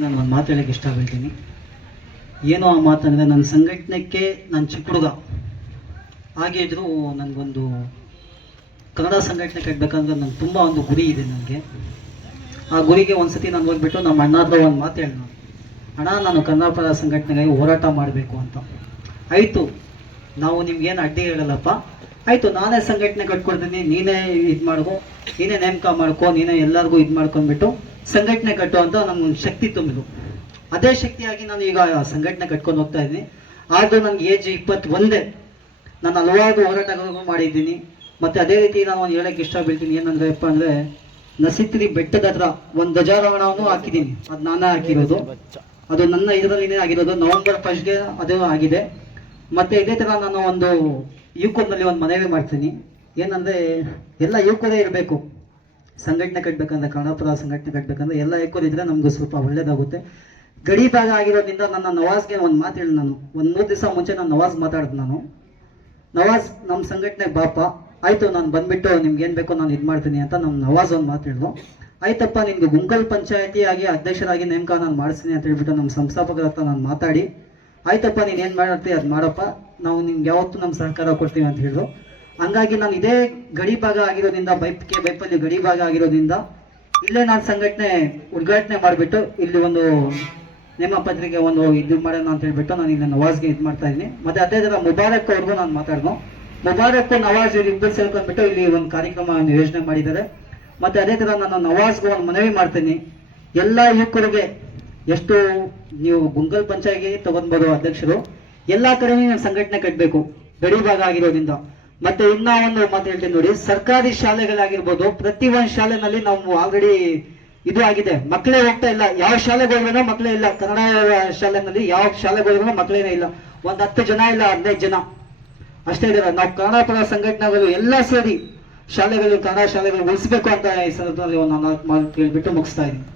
ನಾನು ಒಂದು ಮಾತು ಹೇಳಕ್ಕೆ ಇಷ್ಟಪಡ್ತೀನಿ. ಏನೋ ಆ ಮಾತಂದರೆ ನನ್ನ ಸಂಘಟನೆಗೆ ನಾನು ಚಿಕ್ಕ ಹುಡುಗ ಹಾಗೆ ಇದ್ದರೂ ನನಗೊಂದು ಕನ್ನಡ ಸಂಘಟನೆ ಕಟ್ಟಬೇಕಂದ್ರೆ ನನಗೆ ತುಂಬ ಒಂದು ಗುರಿ ಇದೆ. ನನಗೆ ಆ ಗುರಿಗೆ ಒಂದ್ಸತಿ ನಾನು ಹೋಗ್ಬಿಟ್ಟು ನಮ್ಮ ಅಣ್ಣ ಹತ್ರ ಒಂದು ಮಾತು ಹೇಳಿ, ಅಣ್ಣ ನಾನು ಕನ್ನಡ ಪರ ಸಂಘಟನೆಗಾಗಿ ಹೋರಾಟ ಮಾಡಬೇಕು ಅಂತ. ಆಯಿತು, ನಾವು ನಿಮ್ಗೇನು ಅಡ್ಡಿ ಹೇಳಲ್ಲಪ್ಪ, ಆಯಿತು ನಾನೇ ಸಂಘಟನೆ ಕಟ್ಕೊಡ್ತೀನಿ, ನೀನೇ ಇದು ಮಾಡ್ಕೊ, ನೀನೇ ನೇಮಕ ಮಾಡ್ಕೊ, ನೀನೇ ಎಲ್ಲರಿಗೂ ಇದು ಮಾಡ್ಕೊಂಡ್ಬಿಟ್ಟು ಸಂಘಟನೆ ಕಟ್ಟು ಅಂತ ನನಗೊಂದು ಶಕ್ತಿ ತುಂಬಿದ್ರು. ಅದೇ ಶಕ್ತಿಯಾಗಿ ನಾನು ಈಗ ಸಂಘಟನೆ ಕಟ್ಕೊಂಡು ಹೋಗ್ತಾ ಇದ್ದೀನಿ. ಆದರೂ ನನಗೆ ಏಜ್ 21. ನಾನು ಹಲವಾರು ಹೋರಾಟಗಳನ್ನು ಮಾಡಿದ್ದೀನಿ. ಮತ್ತು ಅದೇ ರೀತಿ ನಾನು ಒಂದು ಹೇಳೋಕ್ಕೆ ಇಷ್ಟಪಡ್ತೀನಿ. ಏನಂದ್ರಪ್ಪ ಅಂದರೆ ನಸಿತ್ರಿ ಬೆಟ್ಟದ ಹತ್ರ ಒಂದು ಧ್ವಜಾರೋಹಣವನ್ನು ಹಾಕಿದ್ದೀನಿ. ಅದು ನಾನೇ ಹಾಕಿರೋದು, ಅದು ನನ್ನ ಇದರಲ್ಲಿನೇ ಆಗಿರೋದು. ನವೆಂಬರ್ 1ಗೆ ಅದು ಆಗಿದೆ. ಮತ್ತು ಇದೇ ಥರ ನಾನು ಒಂದು ಯುವಕರಲ್ಲಿ ಒಂದು ಮನವಿ ಮಾಡ್ತೀನಿ. ಏನಂದರೆ ಎಲ್ಲ ಯುವಕರೇ ಇರಬೇಕು ಸಂಘಟನೆ ಕಟ್ಟಬೇಕಂದ್ರೆ, ಕನ್ನಡ ಪರ ಸಂಘಟನೆ ಕಟ್ಟಬೇಕಂದ್ರೆ ಎಲ್ಲ ಯುವಕರು ಇದ್ದರೆ ನಮಗೂ ಸ್ವಲ್ಪ ಒಳ್ಳೇದಾಗುತ್ತೆ. ಗಡಿ ಭಾಗ ಆಗಿರೋದ್ರಿಂದ ನನ್ನ ನವಾಜ್ಗೆ ಒಂದು ಮಾತು ಹೇಳಿ, ನಾನು ಒಂದು 3 ದಿವಸ ಮುಂಚೆ ನಾನು ನವಾಜ್ ಮಾತಾಡಿದೆ. ನವಾಜ್ ನಮ್ಮ ಸಂಘಟನೆ ಬಾಪ, ಆಯಿತು ನಾನು ಬಂದುಬಿಟ್ಟು ನಿಮ್ಗೆ ಏನು ಬೇಕೋ ನಾನು ಇದು ಮಾಡ್ತೀನಿ ಅಂತ ನಮ್ಮ ನವಾಜ್ ಒಂದು ಮಾತು ಹೇಳಿದ್ರು. ಆಯ್ತಪ್ಪ, ನಿಮ್ಗೆ ಗುಂಕಲ್ ಪಂಚಾಯತಿ ಆಗಿ ಅಧ್ಯಕ್ಷರಾಗಿ ನೇಮಕ ನಾನು ಮಾಡಿಸ್ತೀನಿ ಅಂತ ಹೇಳ್ಬಿಟ್ಟು ನಮ್ಮ ಸಂಸ್ಥಾಪಕರ ಹತ್ರ ನಾನು ಮಾತಾಡಿ, ಆಯ್ತಪ್ಪ ನೀನು ಏನು ಮಾಡ್ತೀವಿ ಅದು ಮಾಡಪ್ಪ, ನಾವು ನಿಮ್ಗೆ ಯಾವತ್ತೂ ನಮ್ಮ ಸಹಕಾರ ಕೊಡ್ತೀವಿ ಅಂತ ಹೇಳಿದ್ರು. ಹಂಗಾಗಿ ನಾನು ಇದೇ ಗಡಿ ಭಾಗ ಆಗಿರೋದ್ರಿಂದ, ಬೈಪಲ್ಲಿ ಗಡಿ ಭಾಗ ಆಗಿರೋದ್ರಿಂದ ಇಲ್ಲೇ ನಾನು ಸಂಘಟನೆ ಉದ್ಘಾಟನೆ ಮಾಡಿಬಿಟ್ಟು ಇಲ್ಲಿ ಒಂದು ನೇಮ ಪತ್ರಿಕೆ ಒಂದು ಇದು ಮಾಡೋಣ ಅಂತ ಹೇಳ್ಬಿಟ್ಟು ನಾನು ಇಲ್ಲಿ ನವಾಜ್ಗೆ ಇದು ಮಾಡ್ತಾ ಇದ್ದೀನಿ. ಮತ್ತು ಅದೇ ಥರ ಮುಬಾರಕ್ ಅವ್ರಿಗೂ ನಾನು ಮಾತಾಡಿದ್ನು. ಮುಬಾರಕ್ ನವಾಜ್ ಇಬ್ಬರು ಸೇರ್ಕೊಂಡ್ಬಿಟ್ಟು ಇಲ್ಲಿ ಒಂದು ಕಾರ್ಯಕ್ರಮ ಯೋಜನೆ ಮಾಡಿದ್ದಾರೆ. ಮತ್ತು ಅದೇ ಥರ ನಾನು ನವಾಜ್ಗೆ ಒಂದು ಮನವಿ ಮಾಡ್ತೀನಿ, ಎಲ್ಲ ಯುವಕರಿಗೆ ಎಷ್ಟು ನೀವು ಗುಂಕಲ್ ಪಂಚಾಯಿತಿ ತಗೊಂಡ್ಬೋದು ಅಧ್ಯಕ್ಷರು, ಎಲ್ಲ ಕಡೆ ನೀವು ಸಂಘಟನೆ ಕಟ್ಟಬೇಕು ಗಡಿ ಭಾಗ ಆಗಿರೋದ್ರಿಂದ. ಮತ್ತೆ ಇನ್ನ ಒಂದು ಮಾತು ಹೇಳ್ತೀನಿ ನೋಡಿ, ಸರ್ಕಾರಿ ಶಾಲೆಗಳಾಗಿರ್ಬೋದು, ಪ್ರತಿ ಒಂದು ಶಾಲೆನಲ್ಲಿ ನಾವು ಆಲ್ರೆಡಿ ಇದು ಆಗಿದೆ, ಮಕ್ಕಳೇ ಹೋಗ್ತಾ ಇಲ್ಲ. ಯಾವ ಶಾಲೆಗೆ ಹೋದ್ರೂ ಮಕ್ಕಳೇ ಇಲ್ಲ. ಕನ್ನಡ ಶಾಲೆನಲ್ಲಿ ಯಾವ ಶಾಲೆಗೆ ಹೋದ್ರೂ ಮಕ್ಕಳೇನೇ ಇಲ್ಲ. ಒಂದು 10 ಜನ ಇಲ್ಲ 15 ಜನ ಅಷ್ಟೇ ಇದ್ದಾರೆ. ನಾವು ಕನ್ನಡ ಪರ ಸಂಘಟನೆಗಳು ಎಲ್ಲ ಸೇರಿ ಶಾಲೆಗಳು, ಕನ್ನಡ ಶಾಲೆಗಳು ಉಳಿಸ್ಬೇಕು ಅಂತ ಈ ಸಂದರ್ಭದಲ್ಲಿ ಒಂದು 4 ಮಾತು ಹೇಳ್ಬಿಟ್ಟು ಮುಗಿಸ್ತಾ ಇದ್ದೀನಿ.